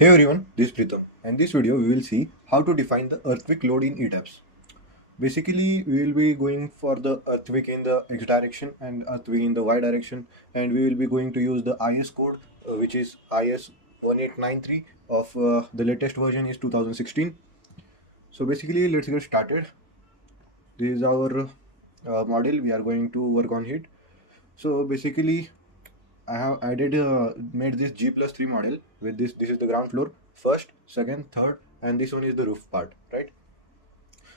Hey everyone, this is Pritham. In this video, we will see how to define the earthquake load in ETABS. Basically, we will be going for the earthquake in the X direction and earthquake in the Y direction, and we will be going to use the IS code, which is IS 1893 of the latest version is 2016. So basically, let's get started. This is our model. We are going to work on it. So basically, I have added made this G+3 model with this. This is the ground floor, first, second, third, and this one is the roof part, right?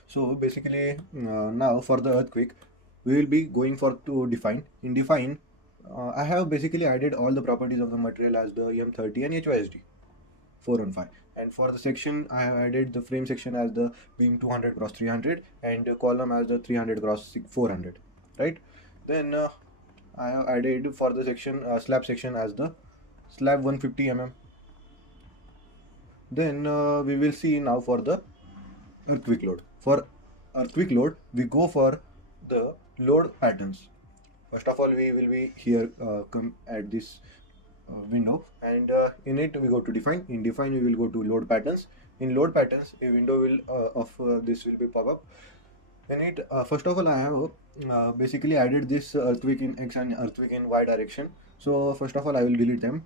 So basically, now for the earthquake, we will be going for to define. In define, I have basically added all the properties of the material as the EM30 and HYSD 415. And for the section, I have added the frame section as the beam 200 cross 300 and the column as the 300 cross 400, right? Then I have added for the section slab section as the slab 150 mm. Then we will see now for the earthquake load. For earthquake load, we go for the load patterns. First of all, we will be here come at this window, and in it we go to define. In define, we will go to load patterns. In load patterns, a window will of this will be pop up. In it, first of all, I have basically added this earthquake in X and earthquake in Y direction. So first of all, I will delete them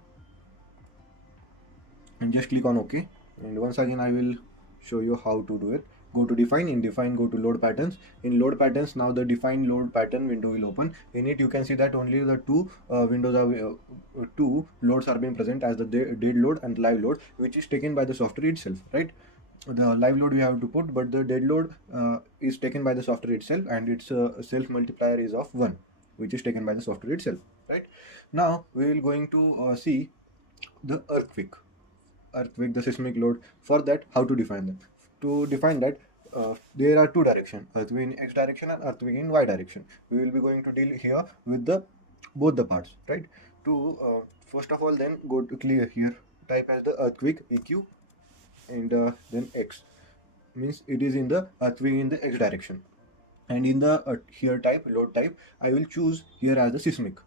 and just click on OK. And once again, I will show you how to do it. Go to define. In define, go to load patterns. In load patterns, now the define load pattern window will open. In it, you can see that only the two windows are two loads are being present as the dead load and live load, which is taken by the software itself, right? The live load we have to put, but the dead load is taken by the software itself, and its self multiplier is of 1, which is taken by the software itself, right? Now we will going to see the earthquake, the seismic load. For that, how to define them? To define that, there are two directions, earthquake in X direction and earthquake in Y direction. We will be going to deal here with the both the parts, right? To first of all, then go to clear here, type as the earthquake EQ, and then X means it is in the earthquake in the X direction. And in the here type, load type, I will choose here as the seismic.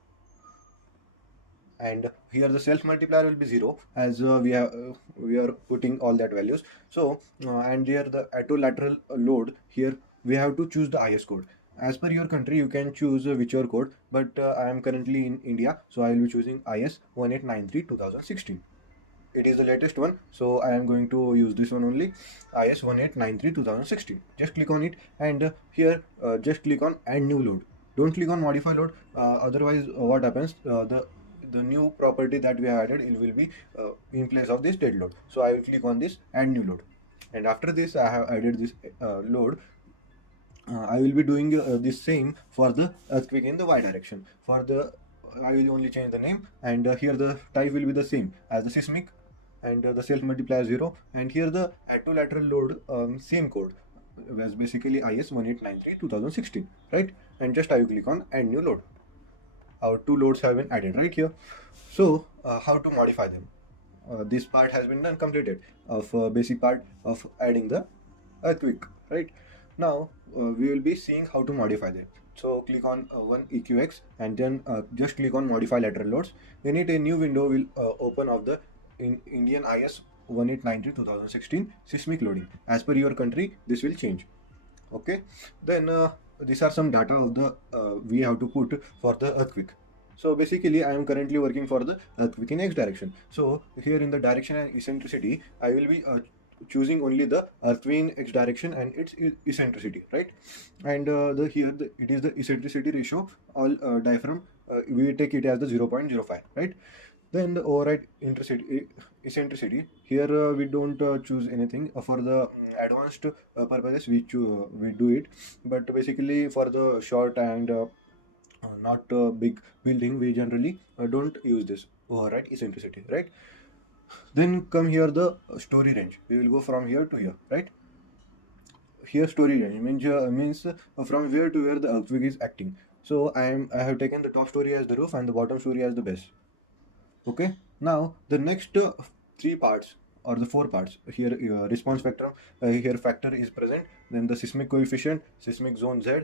And here the self multiplier will be 0, as we are putting all that values. So and here the lateral load, here we have to choose the IS code. As per your country, you can choose whichever code, but I am currently in India, so I will be choosing IS 1893 2016. It is the latest one, so I am going to use this one only, IS 1893 2016. Just click on it, and here just click on add new load. Don't click on modify load, otherwise what happens, the new property that we have added, it will be in place of this dead load. So I will click on this add new load, and after this I have added this load. I will be doing this same for the earthquake in the Y direction. For the I will only change the name, and here the type will be the same as the seismic, and the self multiplier 0, and here the lateral load, same code was basically IS 1893 2016, right? And just I will click on add new load. Our two loads have been added right here. So how to modify them? This part has been done, completed of basic part of adding the earthquake, right? Now we will be seeing how to modify them. So click on one EQX, and then just click on modify lateral loads. In it, a new window will open of the Indian IS 1893 2016 seismic loading. As per your country, this will change. Okay, then these are some data of the we have to put for the earthquake. So basically, I am currently working for the earthquake in X direction. So here in the direction and eccentricity, I will be choosing only the earthquake in X direction and its eccentricity, right? And it is the eccentricity ratio, all diaphragm, we take it as the 0.05, right? Then the override eccentricity, here we don't choose anything for the advanced purposes. We do it, but basically for the short and not big building, we generally don't use this override eccentricity, right? Then come here the story range. We will go from here to here, right? Here story range means from where to where the earthquake is acting. So I have taken the top story as the roof and the bottom story as the base. Okay, now the next three parts or the four parts here, response spectrum, here factor is present, then the seismic coefficient, seismic zone Z,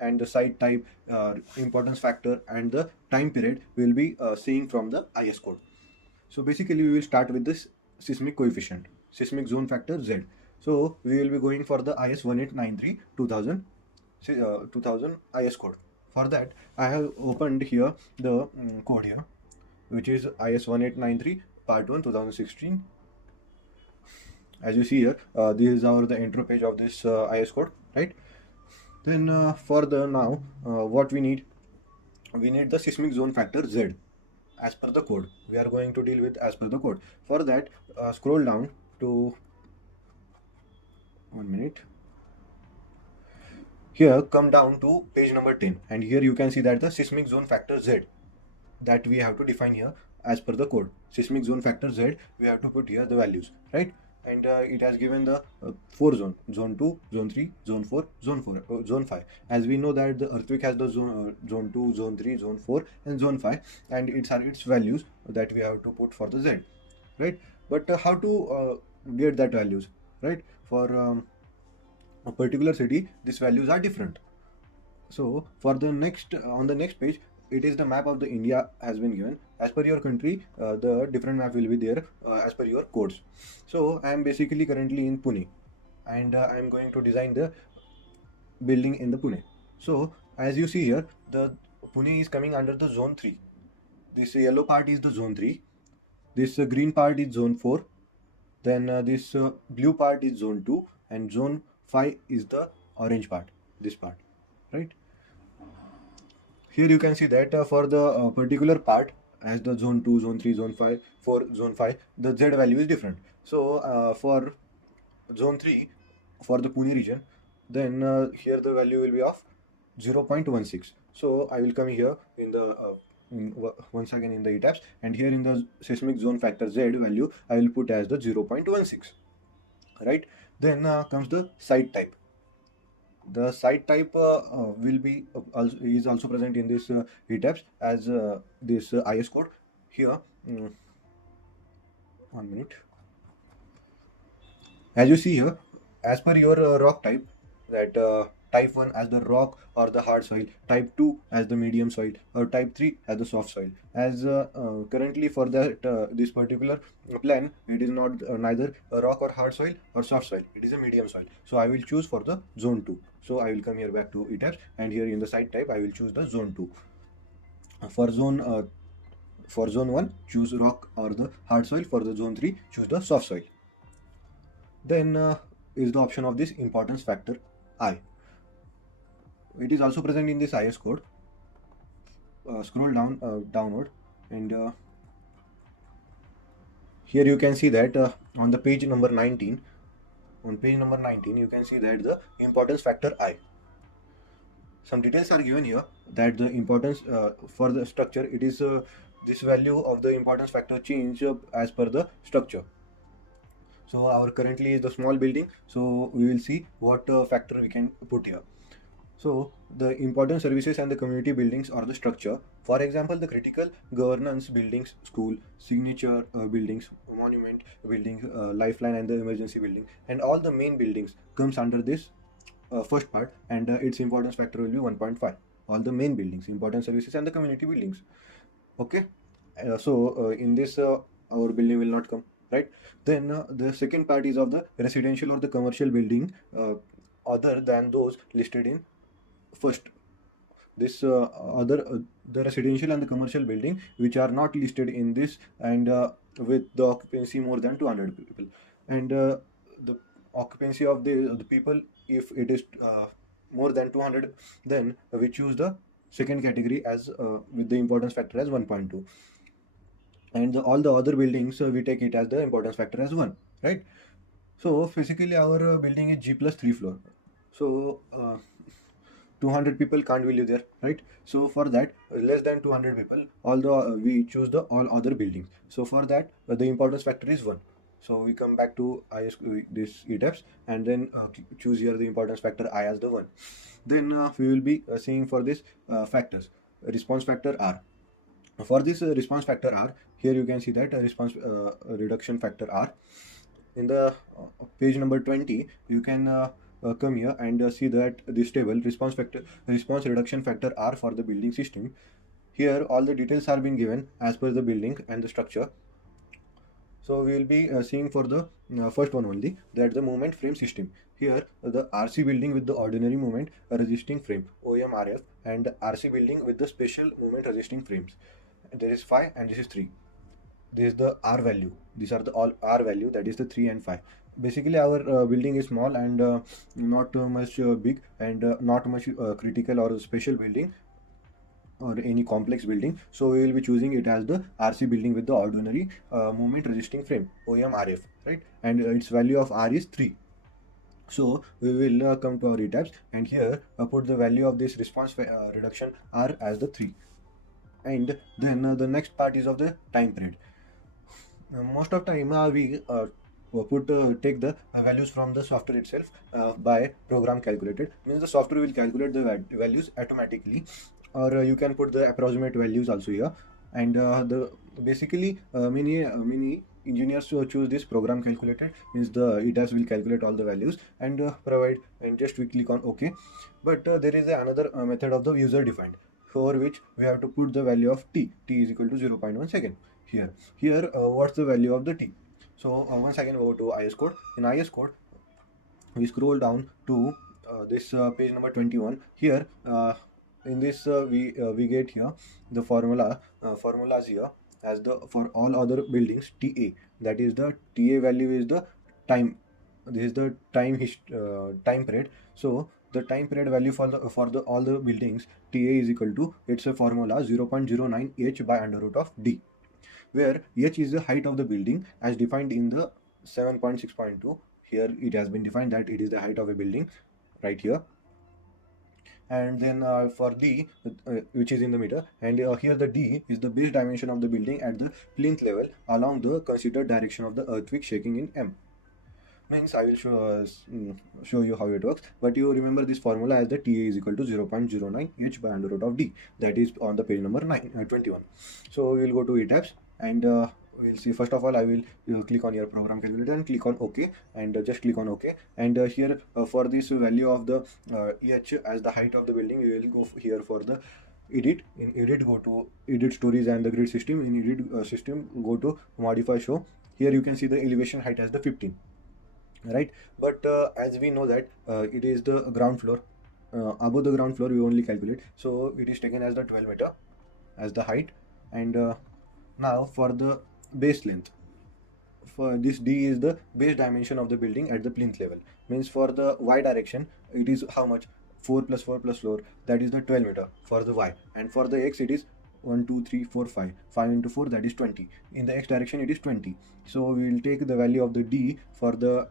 and the site type, importance factor, and the time period will be seeing from the IS code. So basically we will start with this seismic coefficient, seismic zone factor Z. So we will be going for the IS 1893 2000 2000 IS code. For that I have opened here the code here, which is IS 1893 part 1 2016. As you see here, this is our the intro page of this IS code, right? Then for the now, what we need the seismic zone factor Z as per the code. We are going to deal with as per the code. For that, scroll down to 1 minute. Here, come down to page number 10, and here you can see that the seismic zone factor Z that we have to define here as per the code. Seismic zone factor Z, we have to put here the values, right? And it has given the 4 zone: zone 2, zone 3, zone 4, zone 5. As we know that the earthquake has the zone 2, zone 3, zone 4, and zone 5, and its values that we have to put for the Z, right? But how to get that values, right? For a particular city, these values are different. So for the next on the next page, it is the map of the India has been given. As per your country, the different map will be there as per your codes. So I am basically currently in Pune, and I am going to design the building in the Pune. So as you see here, the Pune is coming under the zone 3. This yellow part is the zone 3. This green part is zone 4. Then this blue part is zone 2, and zone 5 is the orange part, this part, right? Here you can see that for the particular part, as the zone 2, zone 3, zone 5, for zone 5, the Z value is different. So for zone 3, for the Pune region, then here the value will be of 0.16. So I will come here in the once again in the ETABS, and here in the seismic zone factor Z value, I will put as the 0.16, right? Then comes the site type. The site type will be is also present in this ETABS as this IS code here. 1 minute. As you see here, as per your rock type, that type 1 as the rock or the hard soil, type 2 as the medium soil, or type 3 as the soft soil. As currently for that this particular plan, it is not neither a rock or hard soil or soft soil, it is a medium soil. So I will choose for the zone 2. So I will come here back to ETABS, and here in the site type I will choose the zone 2. For zone 1, choose rock or the hard soil. For the zone 3, choose the soft soil. Then is the option of this importance factor I. It is also present in this IS code. Scroll down downward, and here you can see that on the page number 19, you can see that the importance factor I. Some details are given here that the importance for the structure, it is this value of the importance factor change as per the structure. So our currently is the small building, so we will see what factor we can put here. So the important services and the community buildings or the structure, for example, the critical governance buildings, school, signature buildings, monument building, lifeline and the emergency building, and all the main buildings comes under this first part, and its importance factor will be 1.5. All the main buildings, important services and the community buildings. Okay, so in this our building will not come, right? Then the second part is of the residential or the commercial building other than those listed in first. This the residential and the commercial building which are not listed in this, and with the occupancy more than 200 people, and the occupancy of the people, if it is more than 200, then we choose the second category as with the importance factor as 1.2, and all the other buildings we take it as the importance factor as 1, right? So physically our building is G plus 3 floor, so 200 people can't be live there, right? So for that, less than 200 people, although we choose the all other buildings. So for that, the importance factor is 1. So we come back to this ETABS, and then choose here the importance factor I as the 1. Then we will be seeing for this factors, response factor R. For this response factor R, here you can see that response reduction factor R. In the page number 20, you can come here and see that this table, response reduction factor R for the building system. Here all the details are being given as per the building and the structure. So we will be seeing for the first one only, that the moment frame system. Here the RC building with the ordinary moment resisting frame OMRF, and RC building with the special moment resisting frames. There is 5 and this is 3. This is the R value. These are the all R value, that is the 3 and 5. Basically our building is small and not much big, and not much critical or special building or any complex building. So we will be choosing it as the RC building with the ordinary moment resisting frame OMRF, right? And its value of R is 3. So we will come to our ETABS, and here put the value of this response reduction R as the 3. And then the next part is of the time period. Most of time we take the values from the software itself by program calculated. Means the software will calculate the values automatically, or you can put the approximate values also here. And the basically many engineers choose this program calculated, means the ETABS will calculate all the values and provide, and just we click on OK. But there is another method of the user defined, for which we have to put the value of t is equal to 0.1 second. Here what's the value of the t? So once again go to IS code. In IS code we scroll down to this page number 21. Here in this we get here the formulas here, as the for all other buildings TA, that is the TA value is the time. This is the time period. So the time period value for the all the buildings TA is equal to, it's a formula 0.09 h by under root of d, where h is the height of the building as defined in the 7.6.2. Here it has been defined that it is the height of a building right here. And then for d, which is in the meter, and here the d is the base dimension of the building at the plinth level along the considered direction of the earthquake shaking in m. Means I will show you how it works, but you remember this formula as the TA is equal to 0.09 h by under root of d. That is on the page number 21. So we will go to ETABS, and we'll see. First of all, I will click on your program calculator and click on OK, and just click on OK. And here for this value of the EH as the height of the building, we will go here for the edit. In edit, go to edit stories and the grid system. In edit system, go to modify show. Here you can see the elevation height as the 15, right? But as we know that it is the ground floor, above the ground floor we only calculate, so it is taken as the 12 meter as the height. And now for the base length, for this d is the base dimension of the building at the plinth level. Means for the y direction it is how much, 4 plus 4 plus 4, that is the 12 meter for the y. And for the x it is 1 2 3 4 5 into 4, that is 20. In the x direction it is 20. So we will take the value of the d for the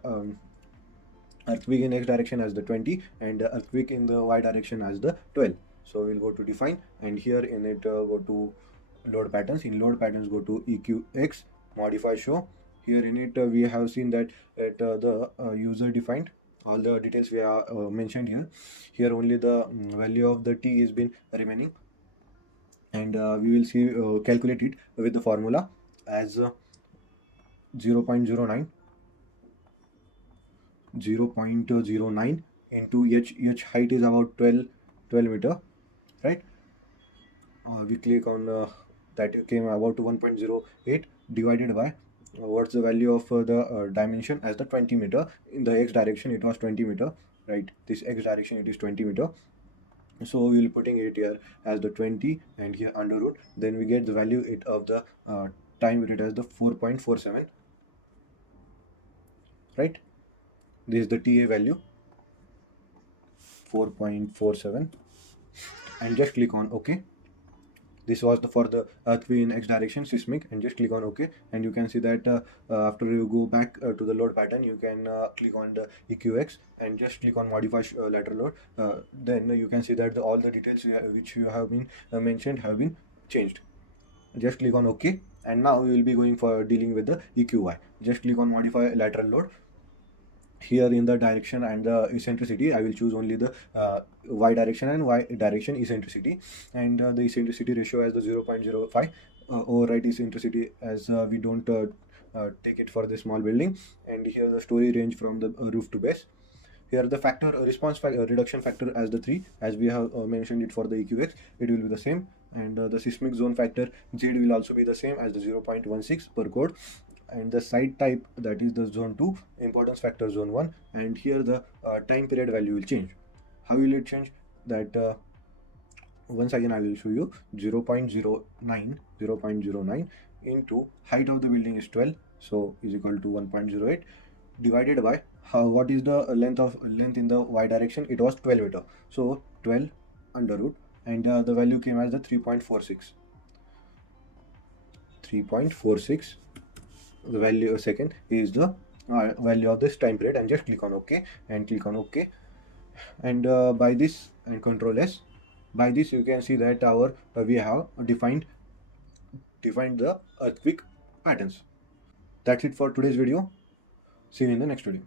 earthquake in x direction as the 20, and earthquake in the y direction as the 12. So we'll go to define, and here in it go to load patterns. In load patterns go to EQX, modify show. Here in it we have seen that at the user defined, all the details we are mentioned here. Here only the value of the t is been remaining, and we will see calculate it with the formula as 0.09 into h height is about 12 meter, right? We click on that came about 1.08 divided by what's the value of the dimension as the 20 meter. In the x direction it was 20 meter, right? This x direction it is 20 meter. So we will putting it here as the 20, and here under root, then we get the value it of the time period as the 4.47, right? This is the TA value 4.47, and just click on OK. This was for the earthquake in x direction seismic, and just click on OK. And you can see that after you go back to the load pattern, you can click on the EQX and just click on modify lateral load. Then you can see that all the details which you have been mentioned have been changed. Just click on OK, and now we will be going for dealing with the EQY. Just click on modify lateral load. Here in the direction and the eccentricity, I will choose only the y direction and y direction eccentricity, and the eccentricity ratio as the 0.05. Overwrite eccentricity as we don't take it for the small building. And here the story range from the roof to base. Here the factor response reduction factor as the 3, as we have mentioned it for the EQX, it will be the same. And the seismic zone factor Z will also be the same as the 0.16 per code. and the site type, that is the zone 2, importance factor zone 1, and here the time period value will change. How will it change? That once again I will show you. 0.09 into height of the building is 12, so is equal to 1.08 divided by what is the length in the y direction. It was 12 meter, so 12 under root, and the value came as the 3.46. The value second is the value of this time period, and just click on OK and click on OK, and by this and Control S. By this you can see that our we have defined the earthquake patterns. That's it for today's video. See you in the next video.